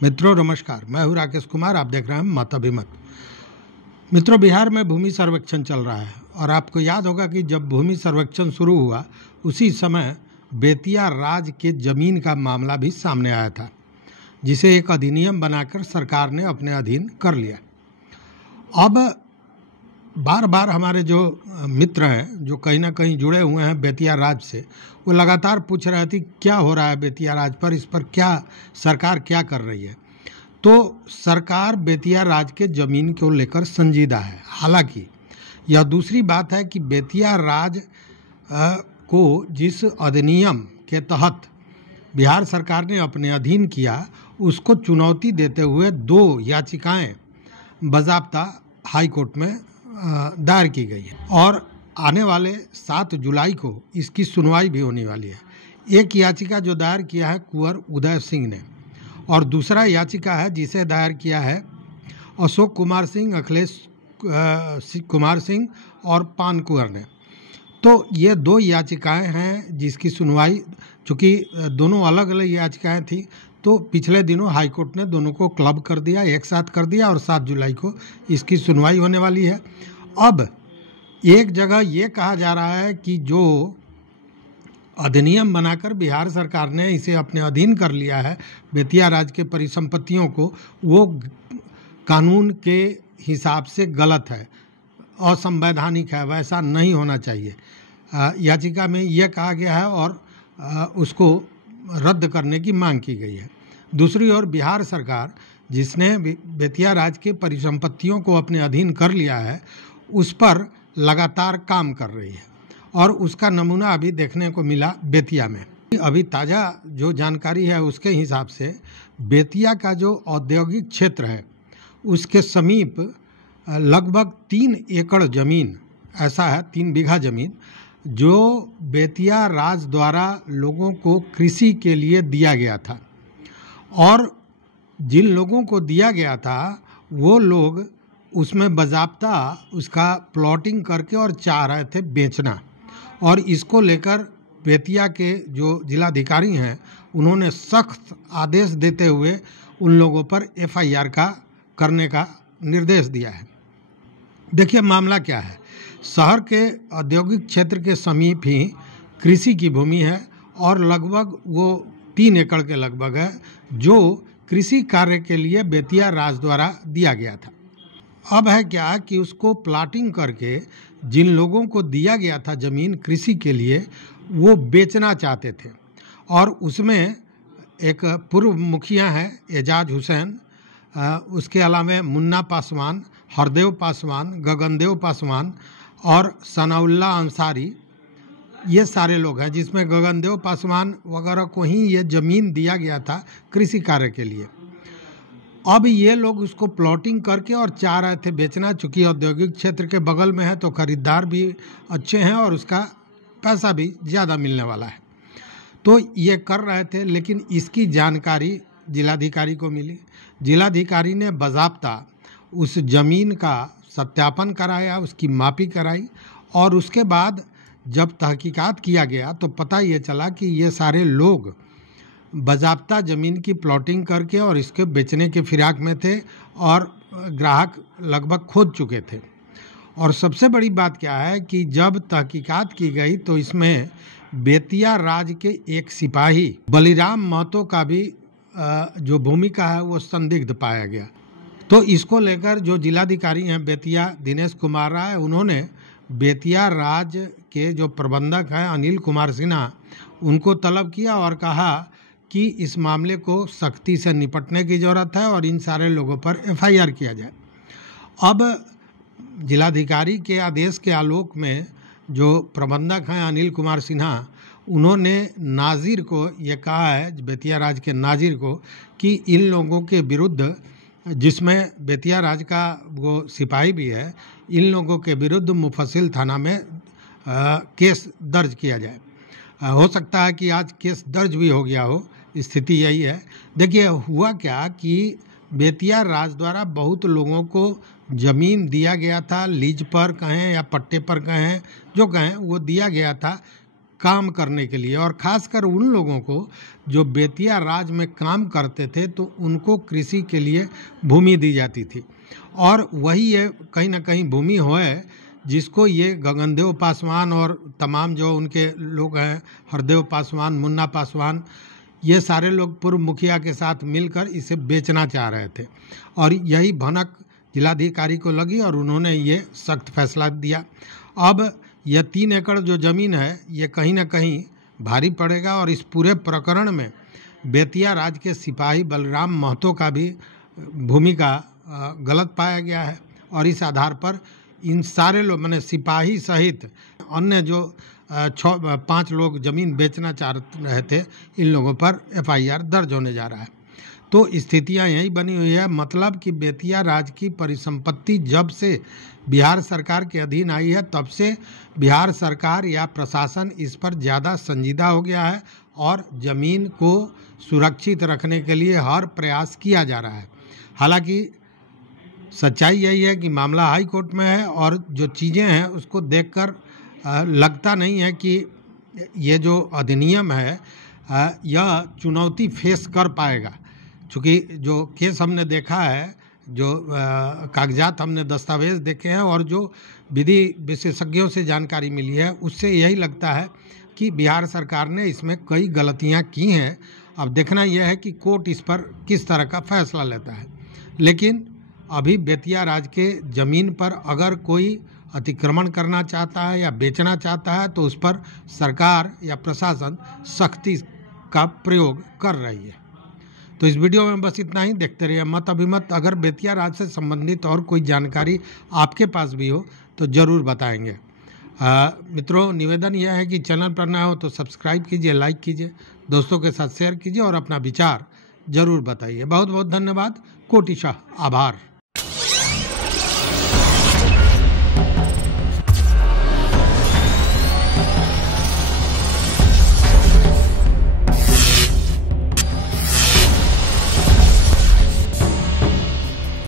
मित्रों नमस्कार, मैं हूं राकेश कुमार। आप देख रहे हैं मताभिमत। मित्रों, बिहार में भूमि सर्वेक्षण चल रहा है और आपको याद होगा कि जब भूमि सर्वेक्षण शुरू हुआ उसी समय बेतिया राज के जमीन का मामला भी सामने आया था, जिसे एक अधिनियम बनाकर सरकार ने अपने अधीन कर लिया। अब बार बार हमारे जो मित्र हैं, जो कहीं ना कहीं जुड़े हुए हैं बेतिया राज से, वो लगातार पूछ रहे थे क्या हो रहा है बेतिया राज पर, इस पर क्या सरकार क्या कर रही है। तो सरकार बेतिया राज के ज़मीन को लेकर संजीदा है। हालांकि यह दूसरी बात है कि बेतिया राज को जिस अधिनियम के तहत बिहार सरकार ने अपने अधीन किया, उसको चुनौती देते हुए 2 याचिकाएं बाज़ाब्ता हाई कोर्ट में दायर की गई है और आने वाले 7 जुलाई को इसकी सुनवाई भी होने वाली है। एक याचिका जो दायर किया है कुंवर उदय सिंह ने, और दूसरा याचिका है जिसे दायर किया है अशोक कुमार सिंह, अखिलेश कुमार सिंह और पान कुंवर ने। तो ये 2 याचिकाएं हैं जिसकी सुनवाई, चूँकि दोनों अलग अलग याचिकाएं थी, तो पिछले दिनों हाई कोर्ट ने दोनों को क्लब कर दिया, एक साथ कर दिया और 7 जुलाई को इसकी सुनवाई होने वाली है। अब एक जगह ये कहा जा रहा है कि जो अधिनियम बनाकर बिहार सरकार ने इसे अपने अधीन कर लिया है, बेतिया राज के परिसंपत्तियों को, वो कानून के हिसाब से गलत है, असंवैधानिक है, वैसा नहीं होना चाहिए। याचिका में यह कहा गया है और उसको रद्द करने की मांग की गई है। दूसरी ओर बिहार सरकार, जिसने बेतिया राज के परिसंपत्तियों को अपने अधीन कर लिया है, उस पर लगातार काम कर रही है और उसका नमूना अभी देखने को मिला बेतिया में। अभी ताज़ा जो जानकारी है उसके हिसाब से बेतिया का जो औद्योगिक क्षेत्र है उसके समीप लगभग 3 एकड़ ज़मीन, ऐसा है 3 बीघा ज़मीन, जो बेतिया राज द्वारा लोगों को कृषि के लिए दिया गया था, और जिन लोगों को दिया गया था वो लोग उसमें बाज़ाब्ता उसका प्लॉटिंग करके और चाह रहे थे बेचना। और इसको लेकर बेतिया के जो जिलाधिकारी हैं उन्होंने सख्त आदेश देते हुए उन लोगों पर FIR करने का निर्देश दिया है। देखिए मामला क्या है। शहर के औद्योगिक क्षेत्र के समीप ही कृषि की भूमि है और लगभग वो 3 एकड़ के लगभग है, जो कृषि कार्य के लिए बेतिया राज द्वारा दिया गया था। अब है क्या कि उसको प्लाटिंग करके जिन लोगों को दिया गया था ज़मीन कृषि के लिए, वो बेचना चाहते थे। और उसमें एक पूर्व मुखिया हैं एजाज हुसैन, उसके अलावा मुन्ना पासवान, हरदेव पासवान, गगनदेव पासवान और सनाउल्ला अंसारी, ये सारे लोग हैं, जिसमें गगनदेव पासवान वगैरह को ही ये ज़मीन दिया गया था कृषि कार्य के लिए। अब ये लोग उसको प्लॉटिंग करके और चाह रहे थे बेचना, चूँकि औद्योगिक क्षेत्र के बगल में है तो खरीदार भी अच्छे हैं और उसका पैसा भी ज़्यादा मिलने वाला है, तो ये कर रहे थे। लेकिन इसकी जानकारी जिलाधिकारी को मिली। जिलाधिकारी ने बाज़ाब्ता उस ज़मीन का सत्यापन कराया, उसकी मापी कराई, और उसके बाद जब तहकीकात किया गया तो पता ये चला कि ये सारे लोग बाज़ाब्ता ज़मीन की प्लॉटिंग करके और इसके बेचने के फिराक में थे और ग्राहक लगभग खोज चुके थे। और सबसे बड़ी बात क्या है कि जब तहकीकात की गई तो इसमें बेतिया राज के एक सिपाही बलिराम महतो का भी जो भूमिका है वो संदिग्ध पाया गया। तो इसको लेकर जो जिलाधिकारी हैं बेतिया दिनेश कुमार राय, उन्होंने बेतिया राज के जो प्रबंधक हैं अनिल कुमार सिन्हा, उनको तलब किया और कहा कि इस मामले को सख्ती से निपटने की ज़रूरत है और इन सारे लोगों पर FIR किया जाए। अब जिलाधिकारी के आदेश के आलोक में जो प्रबंधक हैं अनिल कुमार सिन्हा, उन्होंने नाजिर को ये कहा है, बेतिया राज के नाजिर को, कि इन लोगों के विरुद्ध, जिसमें बेतिया राज का वो सिपाही भी है, इन लोगों के विरुद्ध मुफस्सिल थाना में केस दर्ज किया जाए। हो सकता है कि आज केस दर्ज भी हो गया हो, स्थिति यही है। देखिए हुआ क्या कि बेतिया राज द्वारा बहुत लोगों को ज़मीन दिया गया था, लीज पर कहें या पट्टे पर कहें, जो कहें वो दिया गया था काम करने के लिए, और ख़ासकर उन लोगों को जो बेतिया राज में काम करते थे तो उनको कृषि के लिए भूमि दी जाती थी। और वही ये कहीं ना कहीं भूमि है जिसको ये गगनदेव पासवान और तमाम जो उनके लोग हैं, हरदेव पासवान, मुन्ना पासवान, ये सारे लोग पूर्व मुखिया के साथ मिलकर इसे बेचना चाह रहे थे। और यही भनक जिलाधिकारी को लगी और उन्होंने ये सख्त फैसला दिया। अब यह 3 एकड़ जो ज़मीन है ये कहीं ना कहीं भारी पड़ेगा, और इस पूरे प्रकरण में बेतिया राज के सिपाही बलराम महतो का भी भूमिका गलत पाया गया है। और इस आधार पर इन सारे लोग, माने सिपाही सहित अन्य जो 5 लोग ज़मीन बेचना चाह रहे थे, इन लोगों पर FIR दर्ज होने जा रहा है। तो स्थितियां यही बनी हुई है, मतलब कि बेतिया राज की परिसंपत्ति जब से बिहार सरकार के अधीन आई है तब से बिहार सरकार या प्रशासन इस पर ज़्यादा संजीदा हो गया है और ज़मीन को सुरक्षित रखने के लिए हर प्रयास किया जा रहा है। हालांकि सच्चाई यही है कि मामला हाई कोर्ट में है और जो चीज़ें हैं उसको देखकर लगता नहीं है कि ये जो अधिनियम है यह चुनौती फेस कर पाएगा। चूँकि जो केस हमने देखा है, जो कागजात हमने दस्तावेज देखे हैं और जो विधि विशेषज्ञों से जानकारी मिली है, उससे यही लगता है कि बिहार सरकार ने इसमें कई गलतियां की हैं। अब देखना यह है कि कोर्ट इस पर किस तरह का फैसला लेता है। लेकिन अभी बेतिया राज के ज़मीन पर अगर कोई अतिक्रमण करना चाहता है या बेचना चाहता है तो उस पर सरकार या प्रशासन सख्ती का प्रयोग कर रही है। तो इस वीडियो में बस इतना ही। देखते रहिए मत अभिमत। अगर बेतिया राज से संबंधित और कोई जानकारी आपके पास भी हो तो ज़रूर बताएंगे। मित्रों, निवेदन यह है कि चैनल पर नया हो तो सब्सक्राइब कीजिए, लाइक कीजिए, दोस्तों के साथ शेयर कीजिए और अपना विचार ज़रूर बताइए। बहुत बहुत धन्यवाद। कोटिशः आभार।